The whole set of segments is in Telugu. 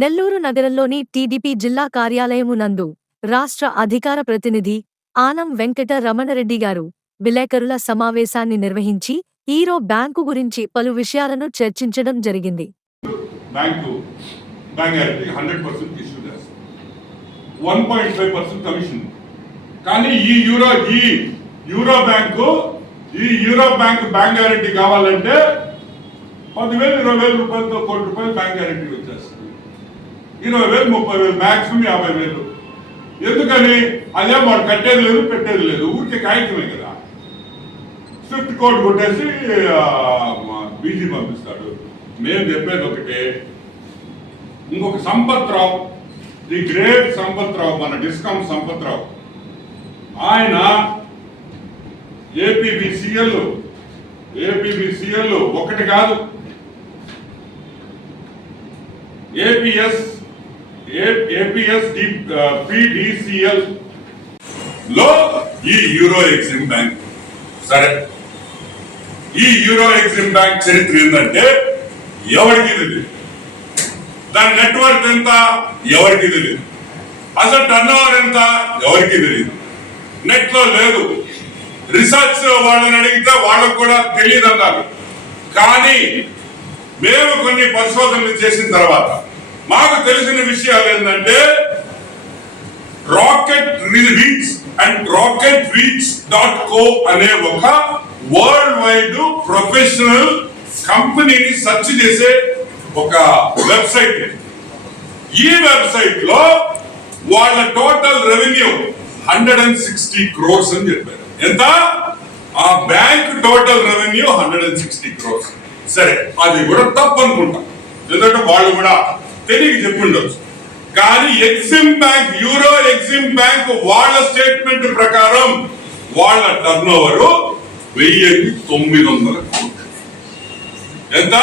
నెల్లూరు నగరంలోని టీడీపీ జిల్లా కార్యాలయము నందు రాష్ట్ర అధికార ప్రతినిధి ఆనం వెంకట రమణరెడ్డి గారు విలేకరుల సమావేశాన్ని నిర్వహించి ఈరో బ్యాంకు గురించి పలు విషయాలను చర్చించడం జరిగింది. బ్యాంకు 100% ఇష్యూ చేస్తారు, 1.5% కమిషన్. కానీ ఈ యూరో బ్యాంకు బ్యాంక్ గ్యారెంటీ కావాలంటే 10,000 20,000 రూపాయలతో ₹1 కోటి బ్యాంక్ గ్యారెంటీ వచ్చేస్తుంది. 20,000 30,000 మాక్సిమం 50,000. ఎందుకని? అదే వాడు కట్టేది లేదు పెట్టేది లేదు, ఊరికే కాగితమే కదా. స్విఫ్ట్ కోడ్ కొట్టేసి బీజీ పంపిస్తాడు. మేము చెప్పేది ఒకటే, ఇంకొక సంపత్రావు, ది గ్రేట్ సంపత్రావు, మన డిస్కమ్ సంపత్రావు, ఆయన ఏపీబీసీఎల్ ఒకటి కాదు, ఏపీఎస్ PDCL లో ఈ యూరో ఎక్సిమ్ బ్యాంక్. సరే, ఈ యూరో ఎక్సిమ్ బ్యాంక్ చరిత్ర ఏంటంటే ఎవరికి తెలియదు, దాని నెట్వర్క్ ఎంత ఎవరికి తెలియదు, అసలు టర్న్ ఓవర్ ఎంత ఎవరికి తెలియదు, నెట్ లో లేదు. రీసెర్చ్ వాళ్ళని అడిగితే వాళ్ళకు కూడా తెలియదు అన్నారు. కానీ మేము కొన్ని పరిశోధనలు చేసిన తర్వాత మాకు తెలిసిన విషయాలు ఏంటంటే, rocketreach.co అనే ఒక వరల్డ్ వైడ్ ప్రొఫెషనల్ కంపెనీని సెర్చ్ చేసే ఒక వెబ్సైట్. ఈ వెబ్సైట్ లో వాళ్ళ టోటల్ రెవెన్యూ 160 crores అని చెప్పారు. ఎంత? ఆ బ్యాంక్ టోటల్ రెవెన్యూ 160 crores. సరే, అది కూడా తప్పు అనుకుంటా, ఎందుకంటే వాళ్ళు కూడా తెలియక చెప్పిండొచ్చు. కానీ ఎక్సిమ్ బ్యాంక్, యూరో ఎక్సిమ్ బ్యాంక్ వాళ్ళ స్టేట్మెంట్ ప్రకారం వాళ్ళ టర్న్ ఓవర్ 1,900 కోట్లు. ఎంత?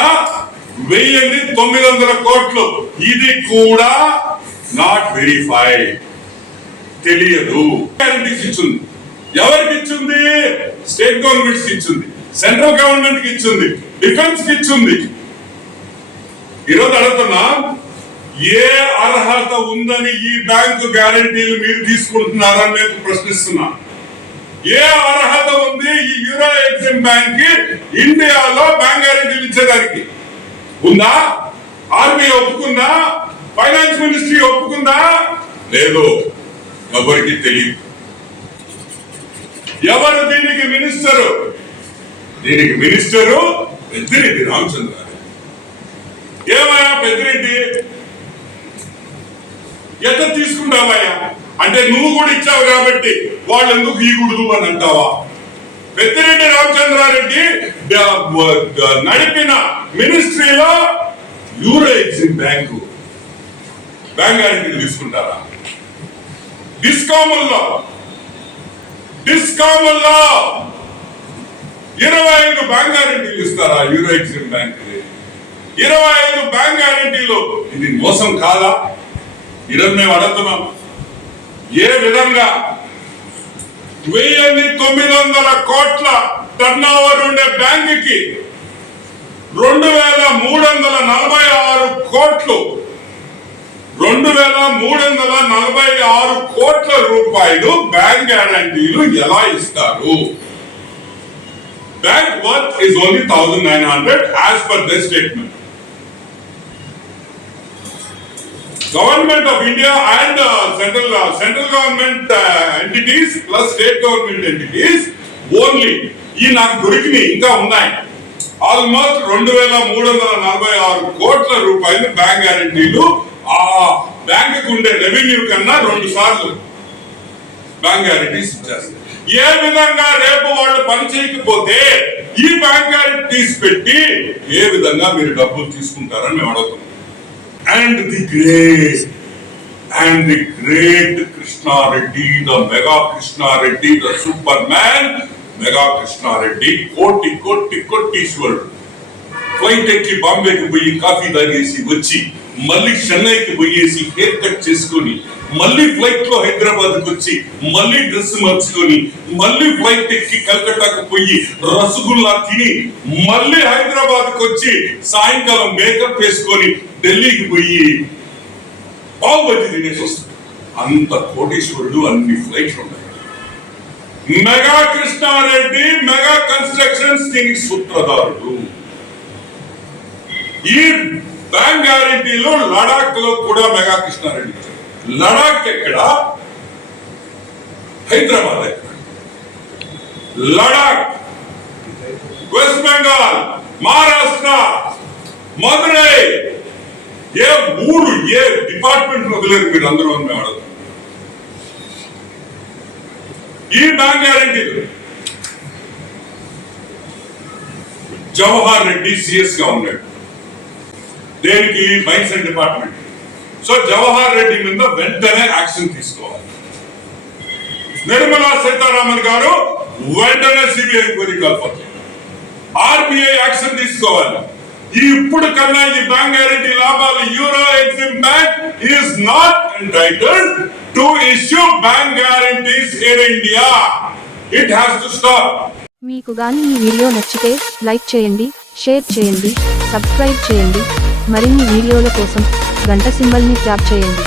1,900 కోట్లు. ఇది కూడా నాట్ వెరిఫైడ్, తెలియదు. గ్యారంటీస్ ఇచ్చింది. ఎవరికి ఇచ్చింది? స్టేట్ గవర్నమెంట్స్ ఇచ్చింది, సెంట్రల్ గవర్నమెంట్ కి ఇచ్చింది, డిఫెన్స్ కి ఇచ్చింది. ఈరోజు అడుగుతున్నా, ఏ అర్హత ఉందని ఈ బ్యాంకు గ్యారంటీలు మీరు తీసుకుంటున్నారని నేను ప్రశ్నిస్తున్నా. ఏ అర్హత ఉంది ఈ యూరో ఎక్సిమ్ బ్యాంక్ కి ఇండియాలో బ్యాంక్ గ్యారంటీలు ఇచ్చేదానికి? ఉందా? ఆర్బీఐ ఒప్పుకుందా? ఫైనాన్స్ మినిస్ట్రీ ఒప్పుకుందా? లేదు, ఎవరికి తెలియదు. ఎవరు దీనికి మినిస్టరు? దీనికి మినిస్టరు పెద్దిరెడ్డి రామచంద్రారెడ్డి. ఏమయ్యా పెద్దిరెడ్డి, ఎంత తీసుకుంటావయ్యా అంటే నువ్వు కూడా ఇచ్చావు కాబట్టి వాళ్ళు ఎందుకు ఇవ్వకూడదు అని అంటావా? పెద్దిరెడ్డి రామచంద్రారెడ్డి నడిపిన మినిస్ట్రీలో యూరో ఎక్సిమ్ బ్యాంక్ గ్యారెంటీలు తీసుకుంటారా? డిస్కాముల్లో 25 బ్యాంక్ గ్యారెంటీలు ఇస్తారా యూరో ఎక్సిమ్ బ్యాంక్? 25 బ్యాంక్ గ్యారెంటీలు. ఇది మోసం కాదా? ఈరోజు మేము అడుగుతున్నాం, ఏ విధంగా 1,900 కోట్ల టర్న్ ఓవర్ ఉండే బ్యాంక్ కి 2,346 కోట్లు, 2,346 కోట్ల రూపాయలు బ్యాంక్ గ్యారంటీలు ఎలా ఇస్తారు? Bank worth is only 1,900 as per their statement. Government of India and central government entities plus state government entities only ఈ నాకు దొరికినాయి, ఇంకా ఉన్నాయి, ఆల్మోస్ట్ 2,346 కోట్ల రూపాయలు బ్యాంక్ గ్యారంటీలు ఆ బ్యాంకు ఉండే రెవెన్యూ కన్నా 2 సార్లు బ్యాంక్ గ్యారంటీస్ ఇచ్చేస్తారు. ఏ విధంగా రేపు వాళ్ళు పని చేయకపోతే ఈ బ్యాంక్ గ్యారంటీస్ పెట్టి ఏ విధంగా మీరు డబ్బులు తీసుకుంటారని మేము అడుగుతున్నాం. And the great Krishna Reddy, the mega Krishna Reddy, the superman, mega Krishna Reddy, కోటీశ్వరుడు. ఫ్లైట్ ఎక్కి బాంబేకి పోయి కాఫీ తాగేసి వచ్చి మళ్ళీ చెన్నైకి పోయేసి హెయిర్ కట్ చేసుకొని మళ్ళీ ఫ్లైట్ లో హైదరాబాద్ కు వచ్చి మళ్ళీ డ్రెస్ మార్చుకొని మళ్ళీ ఫ్లైట్ ఎక్కి కలకట్టాకు పోయి రసగుల్లా తిని మళ్ళీ హైదరాబాద్ కు వచ్చి సాయంకాలం మేకప్ వేసుకొని ఢిల్లీకి పోయి పావు బజ్జి తినేసి వస్తాడు. అంత కోటీశ్వరుడు, అన్ని ఫ్లైట్లు ఉన్నాయి. మెగా కృష్ణారెడ్డి, మెగా కన్స్ట్రక్షన్స్ దీనికి సూత్రధారుడు. ఈ బ్యాంక్ గ్యారంటీలో లడాక్ లో కూడా మెగా కృష్ణారెడ్డి ఇచ్చారు. లడాక్ ఎక్కడ? హైదరాబాద్ ఎక్కడ? లడాక్, వెస్ట్ బెంగాల్, మహారాష్ట్ర, మదురై, ఏ మూడు ఏ డిపార్ట్మెంట్ వదిలేరు మీరు అందరూ మేము అడగదు. ఈ బ్యాంక్ గ్యారంటీలు జవహర్ రెడ్డి సిఎస్ గా ఉన్నాడు. దేనికి? Mines and department. So Jawahar Reddy మీద వెంటనే యాక్షన్ తీసుకోవాలి. నిర్మలా సీతారామన్ గారు వెంటనే సిబిఐ ఎంక్వైరీ కలపాలి. ఆర్బీఐ యాక్షన్ తీసుకోవాలి. ఇప్పుడు కన్నా ఈ బ్యాంక్ గ్యారంటీ లాభాలు Euro Exim Bank is not entitled to issue bank guarantees in India. It has to stop. మీకు గాని ఈ వీడియో నచ్చితే లైక్ చేయండి, షేర్ చేయండి, సబ్స్క్రైబ్ చేయండి. మరిన్ని వీడియోల కోసం గంట సింబల్ని ట్యాప్ చేయండి.